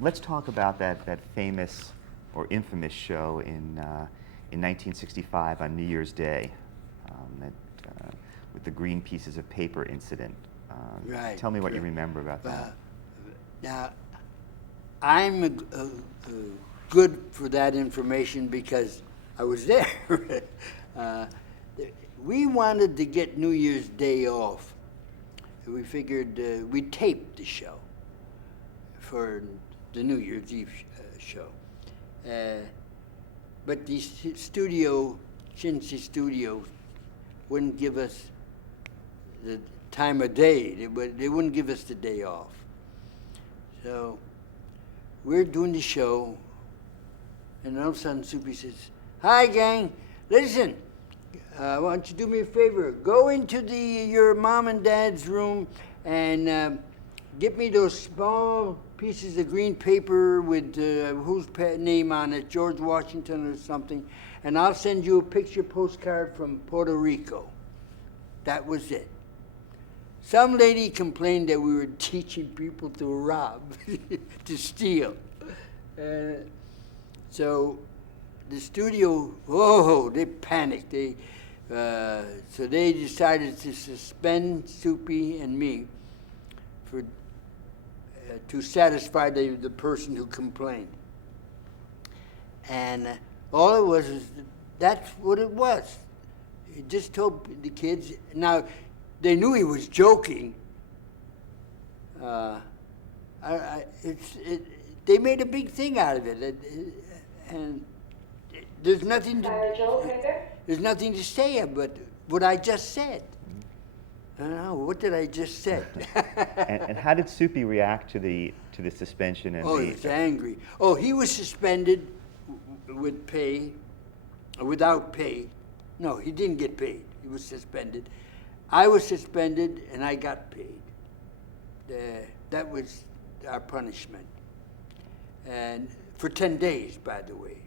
Let's talk about that famous or infamous show in 1965 on New Year's Day, that, with the green pieces of paper incident. Right. Tell me what you remember about that. Now, I'm good for that information because I was there. We wanted to get New Year's Day off. We figured we'd tape the show for the New Year's Eve show. But the studio, Cincy Studio, wouldn't give us the time of day. They wouldn't give us the day off. So we're doing the show, and all of a sudden Soupy says, "Hi, gang, listen, why don't you do me a favor? Go into your mom and dad's room and get me those small pieces of green paper with whose name on it, George Washington or something, and I'll send you a picture postcard from Puerto Rico." That was it. Some lady complained that we were teaching people to rob, to steal. So the studio, they panicked. So they decided to suspend Soupy and me for to satisfy the person who complained. And all it was is that's what it was. He just told the kids. Now, they knew he was joking. They made a big thing out of it, and there's nothing to say but what I just said. I don't know, what did I just say? and how did Soupy react to the suspension? And he was angry. He was suspended with pay, without pay. No, he didn't get paid. He was suspended. I was suspended and I got paid. That was our punishment. And for 10 days, by the way.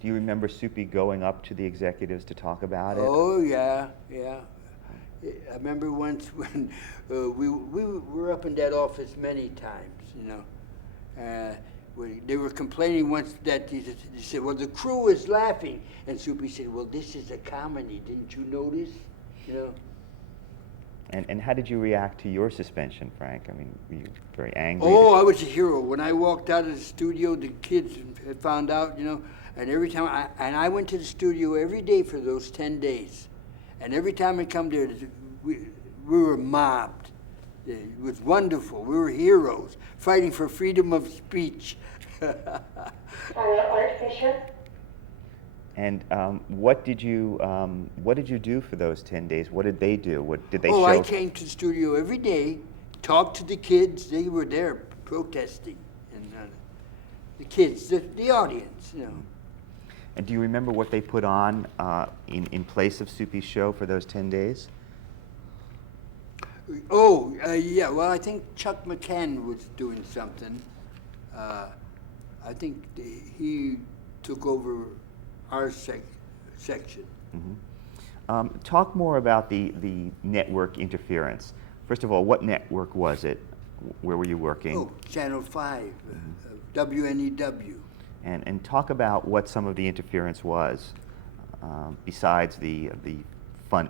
Do you remember Soupy going up to the executives to talk about it? Oh, yeah. I remember once when we were up in that office many times, they were complaining once that they said, well, the crew is laughing. And Soupy said, well, this is a comedy. Didn't you notice? And how did you react to your suspension, Frank? I mean, were you very angry? Oh, I was a hero. When I walked out of the studio, the kids had found out, and every time I went to the studio every day for those 10 days. And every time I come there, we were mobbed. It was wonderful. We were heroes, fighting for freedom of speech. And what did you do for those 10 days? What did they do? What did they show? I came to the studio every day, talked to the kids. They were there protesting, and the kids, the audience, And do you remember what they put on in place of Soupy's show for those 10 days? Yeah. Well, I think Chuck McCann was doing something. I think he took over our section. Mm-hmm. Talk more about the network interference. First of all, what network was it? Where were you working? Channel 5, WNEW. And talk about what some of the interference was, besides the fun.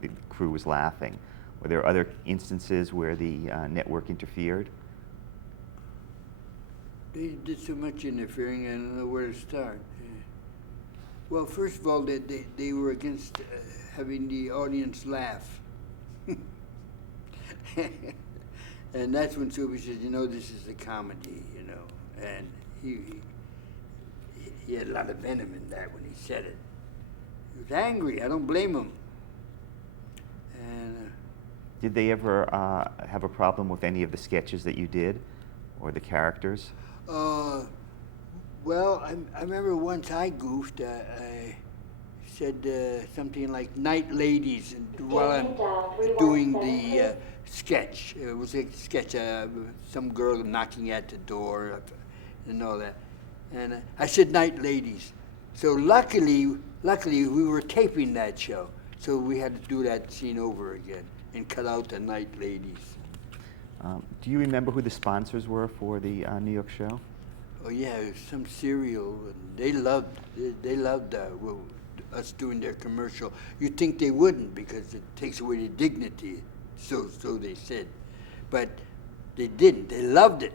The crew was laughing. Were there other instances where the network interfered? They did so much interfering, I don't know where to start. Well, first of all, they were against having the audience laugh. And that's when Soupy said, this is a comedy, and he had a lot of venom in that when he said it. He was angry. I don't blame him. And did they ever have a problem with any of the sketches that you did, or the characters? Well, I remember once I goofed. I said something like "night ladies" while I'm doing the sketch. It was a sketch, some girl knocking at the door and all that. And I said "night ladies." So luckily we were taping that show. So we had to do that scene over again and cut out the night ladies. Do you remember who the sponsors were for the New York show? Oh yeah, it was some cereal, and they loved well, us doing their commercial. You'd think they wouldn't because it takes away the dignity, so they said, but they didn't. They loved it.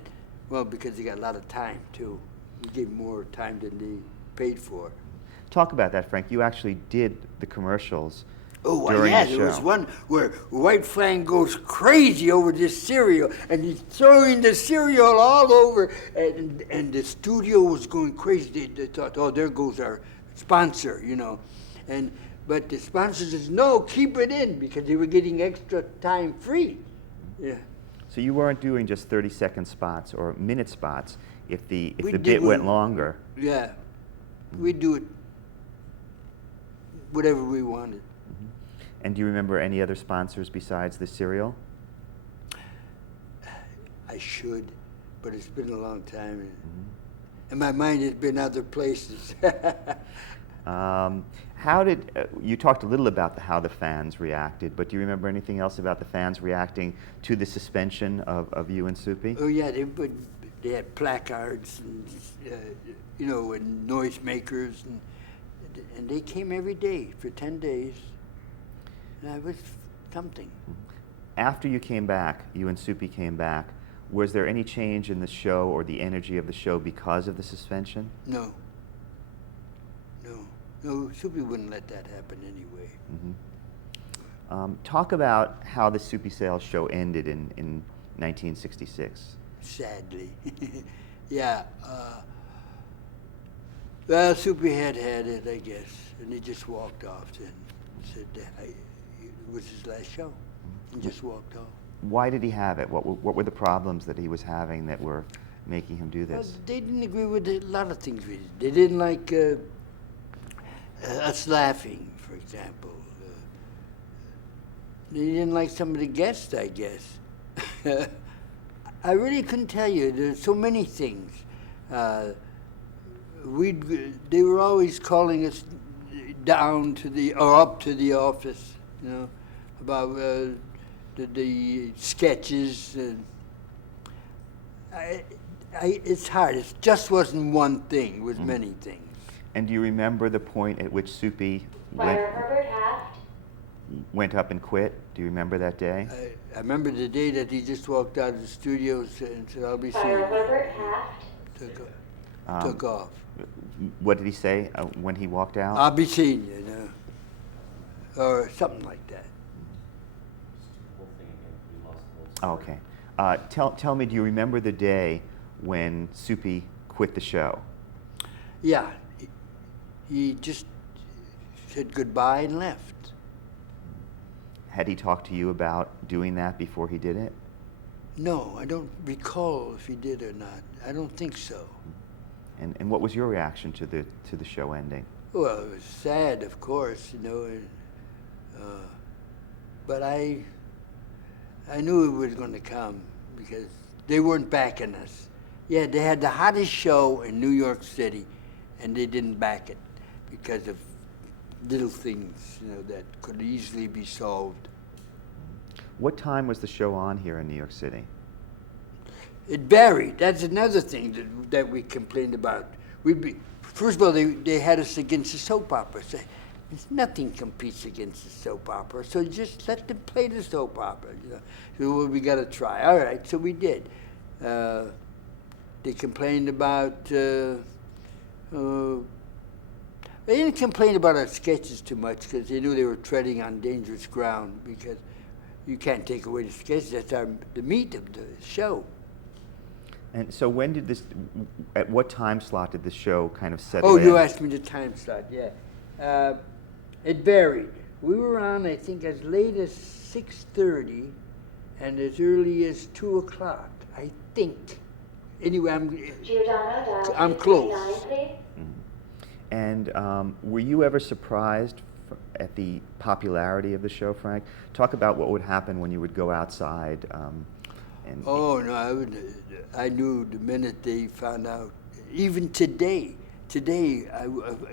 Well, because they got a lot of time too. We gave more time than they paid for. Talk about that, Frank. You actually did the commercials Oh, during yeah, the show. there was one where White Fang goes crazy over this cereal, and he's throwing the cereal all over, and the studio was going crazy. They thought, oh, there goes our sponsor, you know. But the sponsor says, no, keep it in, because they were getting extra time free. Yeah. So you weren't doing just 30-second spots or minute spots. If the We bit did went one- longer, Yeah. We'd do it whatever we wanted. and do you remember any other sponsors besides the cereal? I should, but it's been a long time. And my mind has been other places. How did you talked a little about how the fans reacted, but do you remember anything else about the fans reacting to the suspension of you and Soupy? Oh yeah, they had placards and you know, and noisemakers, and they came every day for 10 days. And that was something. After you came back, you and Soupy came back, was there any change in the show or the energy of the show because of the suspension? No. No, Soupy wouldn't let that happen anyway. Talk about how the Soupy Sales show ended in 1966. Sadly. Yeah. Well, Soupy had it, I guess, and he just walked off and said that it was his last show, and just walked off. Why did he have it? What were the problems that he was having that were making him do this? They didn't agree with a lot of things we did. They didn't like us laughing, for example. They didn't like some of the guests, I guess. I really couldn't tell you. There's so many things. They were always calling us down to or up to the office, you know, about the sketches. It's hard. It just wasn't one thing. It was many things. And do you remember the point at which Soupy Fire Herbert Haft. went up and quit? Do you remember that day? I remember the day that he just walked out of the studio and said, "I'll be seeing Fire you." Herbert Haft. Took off. What did he say when he walked out? I'll be seeing you, or something like that. Oh, okay. Tell me, do you remember the day when Soupy quit the show? Yeah, he just said goodbye and left. Had he talked to you about doing that before he did it? No, I don't recall if he did or not. I don't think so. And what was your reaction to the show ending? Well, it was sad, of course, you know, but I knew it was going to come because they weren't backing us. Yeah, they had the hottest show in New York City, and they didn't back it because of little things, you know, that could easily be solved. What time was the show on here in New York City? It varied. That's another thing that we complained about. First of all, they had us against the soap opera. So nothing competes against the soap opera, so just let them play the soap opera. You know? So well, we got to try. All right, so we did. They complained about. They didn't complain about our sketches too much because they knew they were treading on dangerous ground because you can't take away the sketches. That's the meat of the show. And so when did this, at what time slot did the show kind of settle Oh, in? you asked me the time slot, yeah. It varied. We were on, I think, as late as 6:30 and as early as 2 o'clock, I think. Anyway, Giordano, dial I'm 239, close. please. And were you ever surprised at the popularity of the show, Frank? Talk about what would happen when you would go outside. Oh, no, I knew the minute they found out. Even today, I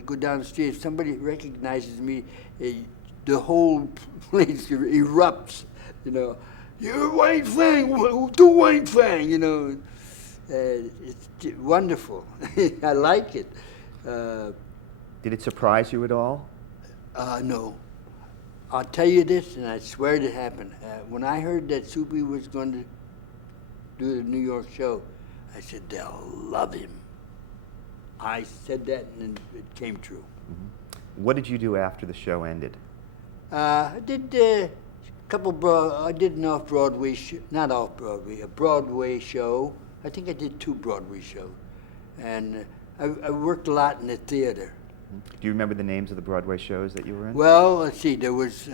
go down the street, if somebody recognizes me, the whole place erupts, you know. "You're Wayne Fang, do Wayne Fang," you know. It's wonderful. I like it. Did it surprise you at all? No. I'll tell you this, and I swear it happened. When I heard that Soupy was going to do the New York show, I said, they'll love him. I said that, and it came true. What did you do after the show ended? I did a I did an off-Broadway, not off-Broadway, a Broadway show. I think I did 2 Broadway shows. And I worked a lot in the theater. Do you remember the names of the Broadway shows that you were in? Well, let's see, there was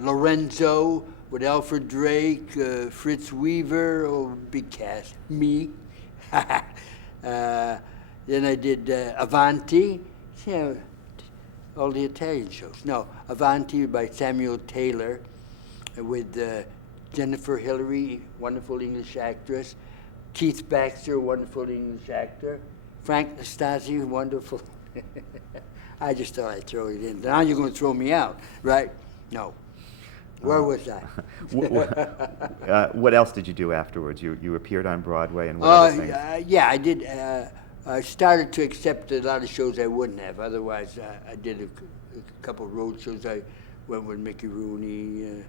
Lorenzo with Alfred Drake, Fritz Weaver, big cast, me. Then I did Avanti, all the Italian shows. No, Avanti by Samuel Taylor with Jennifer Hillary, wonderful English actress, Keith Baxter, wonderful English actor, Frank Nastasi, wonderful. I just thought I'd throw it in. Now you're going to throw me out, right? No. Where was I? What else did you do afterwards? You appeared on Broadway and what other things? Yeah, I did. I started to accept a lot of shows I wouldn't have. Otherwise, I did a couple of road shows. I went with Mickey Rooney,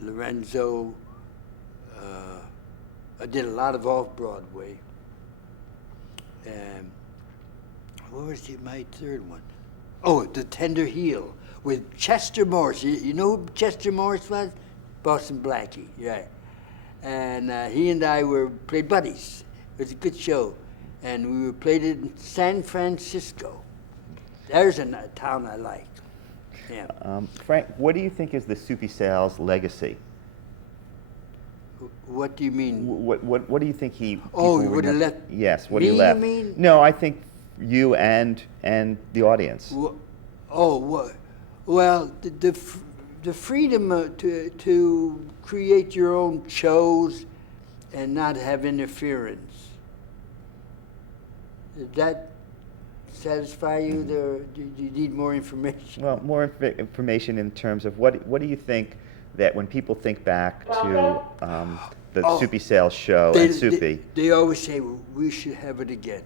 Lorenzo. I did a lot of off-Broadway. What was my third one? Oh, The Tender Heel with Chester Morris. You know who Chester Morris was? Boston Blackie, right. And he and I played buddies. It was a good show. And we played it in San Francisco. There's a town I like. Yeah. Frank, what do you think is the Soupy Sales legacy? What do you mean? What do you think he? Oh, he would have left. Yes, what me, he left. You mean? No, I think you and the audience. Well, the freedom to create your own shows and not have interference. Did that satisfy you? Do you need more information? Well, more information in terms of what do you think that when people think back to the Soupy Sales show and Soupy. They always say, well, we should have it again.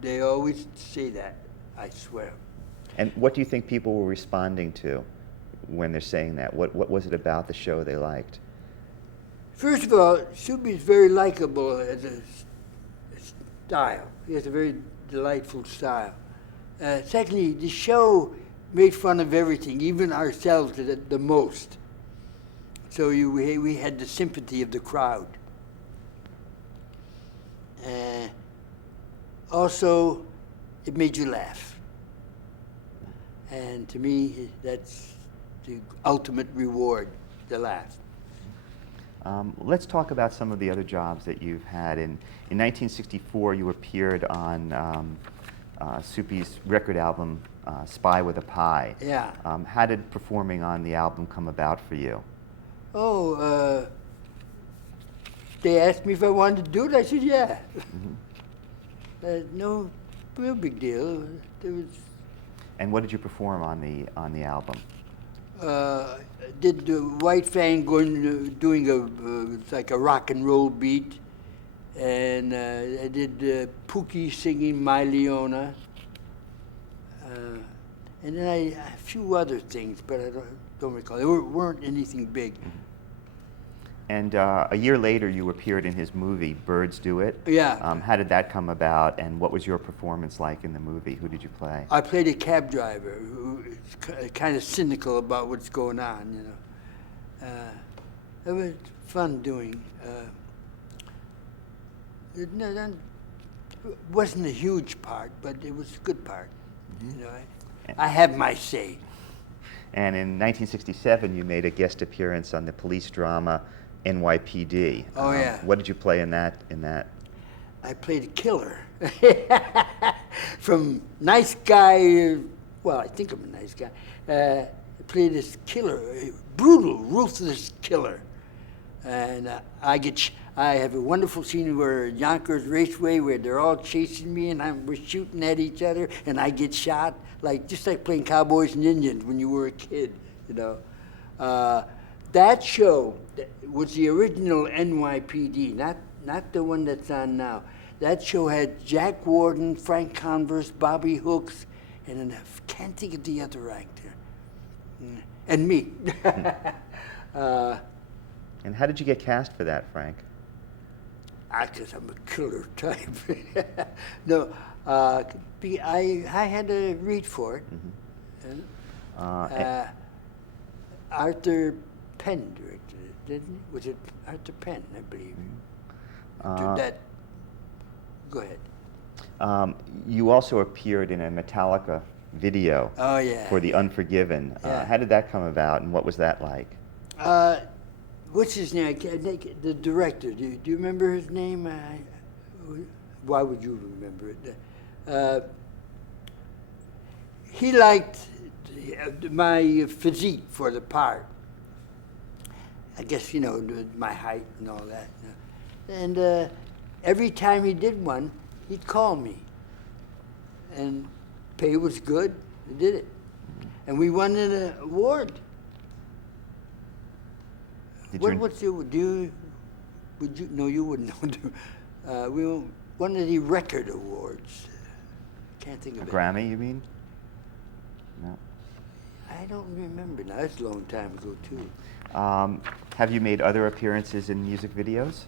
They always say that, I swear. And what do you think people were responding to when they're saying that? What was it about the show they liked? First of all, Soupy's very likable as a style. He has a very delightful style. Secondly, the show made fun of everything, even ourselves the most. So we had the sympathy of the crowd. Also, it made you laugh. And to me, that's the ultimate reward, the laugh. Let's talk about some of the other jobs that you've had. In 1964, you appeared on Soupy's record album, Spy with a Pie. Yeah. How did performing on the album come about for you? Oh, they asked me if I wanted to do it. I said, yeah. No real big deal. There was. And what did you perform on the album? Did the White Fang doing it's like a rock and roll beat, and I did Pookie singing My Leona, and then a few other things, but I don't recall. They weren't anything big. And a year later, you appeared in his movie, Birds Do It. Yeah. How did that come about, and what was your performance like in the movie? Who did you play? I played a cab driver who is kind of cynical about what's going on, you know. It was fun doing. It wasn't a huge part, but it was a good part. You know, I have my say. And in 1967, you made a guest appearance on the police drama NYPD. Oh, yeah. What did you play in that? I played a killer. From nice guy, well, I think I'm a nice guy. I played this killer, a brutal, ruthless killer. And I have a wonderful scene where Yonkers Raceway, where they're all chasing me and we're shooting at each other, and I get shot, just like playing cowboys and Indians when you were a kid, you know. That show was the original NYPD, not the one that's on now. That show had Jack Warden, Frank Converse, Bobby Hooks, and then I can't think of the other actor. And me. And how did you get cast for that, Frank? Because I'm a killer type. No, I had to read for it. Uh, Arthur Penn directed it, didn't he? Was it Arthur Penn, I believe? That. Go ahead. You also appeared in a Metallica video Oh yeah. for The Unforgiven. Yeah. How did that come about, and what was that like? What's his name? The director. Do you remember his name? Why would you remember it? He liked my physique for the part. I guess, my height and all that. And every time he did one, he'd call me. And pay was good. He did it. And we won an award. What's the, would you, no, you wouldn't know. We won one of the record awards. Can't think of A it. Grammy, you mean? No. I don't remember now. That's a long time ago, too. Have you made other appearances in music videos?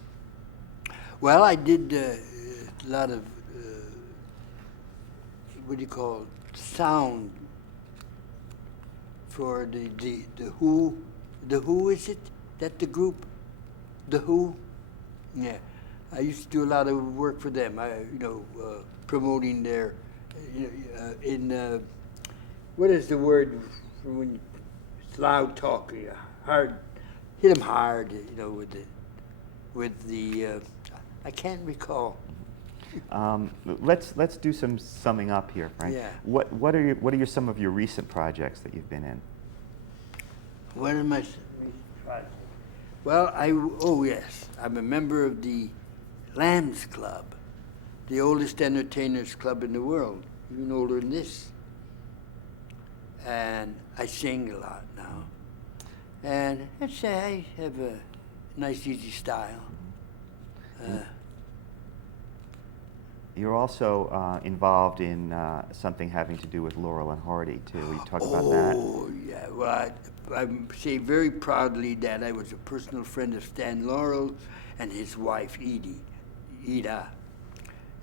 Well, I did a lot of, what do you call it, sound for the Who. The Who, is it? That the group? The Who? Yeah. I used to do a lot of work for them. Promoting their, what is the word for when it's loud talk, hard, hit them hard, with the, I can't recall. Let's do some summing up here, Frank. Yeah. What are some of your recent projects that you've been in? What am I? Well, yes, I'm a member of the Lambs Club, the oldest entertainers club in the world, even older than this. And I sing a lot now. And I'd say I have a nice, easy style. You're also involved in something having to do with Laurel and Hardy, too. Will you talk about that? Oh, yeah. Well, I say very proudly that I was a personal friend of Stan Laurel and his wife, Ida.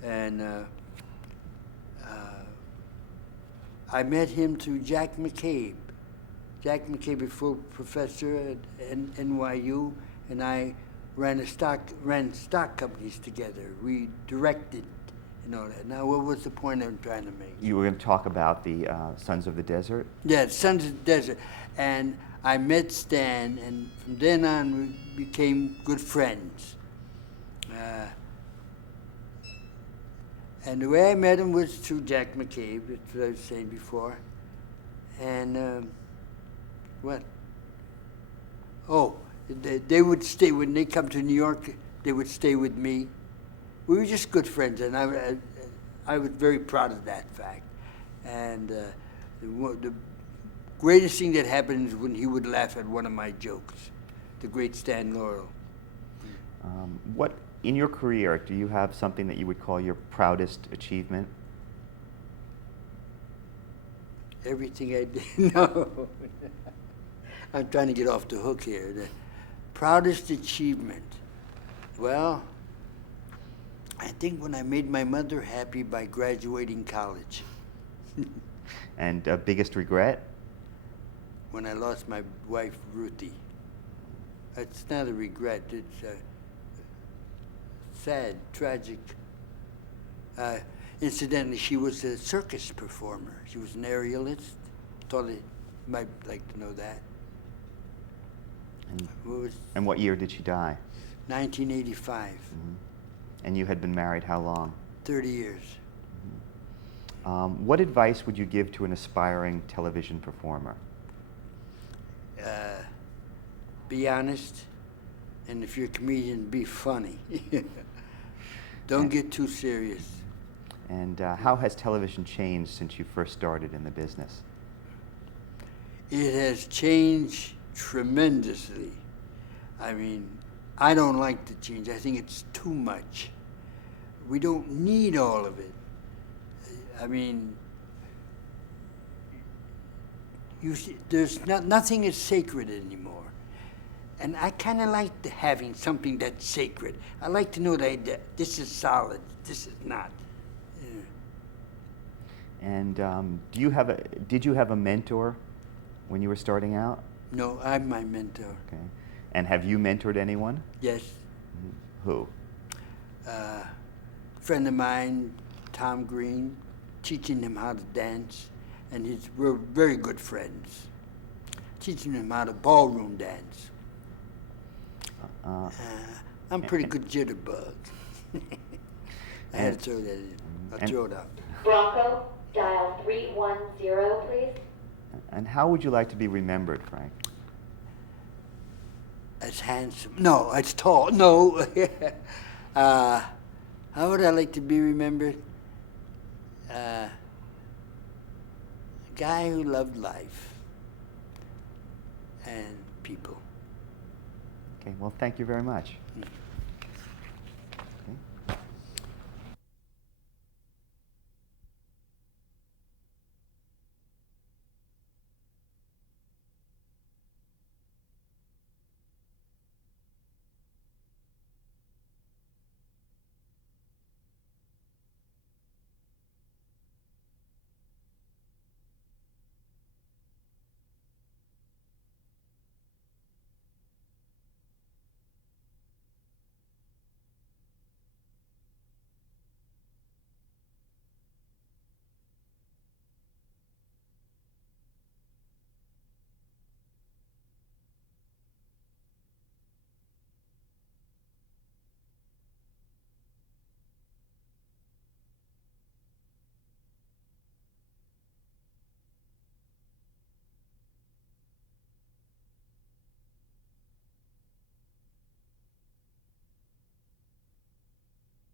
And I met him through Jack McCabe. Jack McCabe, a full professor at NYU, and I ran stock companies together. We directed and all that. Now, what was the point I'm trying to make? You were going to talk about the Sons of the Desert? Yeah, Sons of the Desert. And I met Stan, and from then on, we became good friends. And the way I met him was through Jack McCabe, that's what I was saying before. And what? Oh, they would stay, when they come to New York, they would stay with me. We were just good friends, and I was very proud of that fact. And the greatest thing that happened is when he would laugh at one of my jokes, the great Stan Laurel. What, in your career, do you have something that you would call your proudest achievement? Everything I did, no. I'm trying to get off the hook here. The proudest achievement. Well, I think when I made my mother happy by graduating college. And biggest regret? When I lost my wife, Ruthie. It's not a regret, it's sad, tragic. Incidentally, she was a circus performer. She was an aerialist. Thought you might like to know that. And what year did she die? 1985. Mm-hmm. And you had been married how long? 30 years. What advice would you give to an aspiring television performer? Be honest, and if you're a comedian, be funny. Don't get too serious. And how has television changed since you first started in the business? It has changed tremendously. I mean, I don't like the change. I think it's too much. We don't need all of it. I mean, nothing is sacred anymore. And I kind of like having something that's sacred. I like to know that this is solid, this is not. And did you have a mentor when you were starting out? No, I'm my mentor. Okay. And have you mentored anyone? Yes. Who? Friend of mine, Tom Green, teaching him how to dance, and we're very good friends. Teaching him how to ballroom dance. I'm pretty good jitterbug. I had to throw that in. I'll throw it out. Bronco, dial 310, please. And how would you like to be remembered, Frank? As handsome. No, as tall. No. How would I like to be remembered? A guy who loved life and people. Okay, well, thank you very much. Mm.